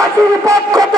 দেশবাসীর পক্ষ থেকে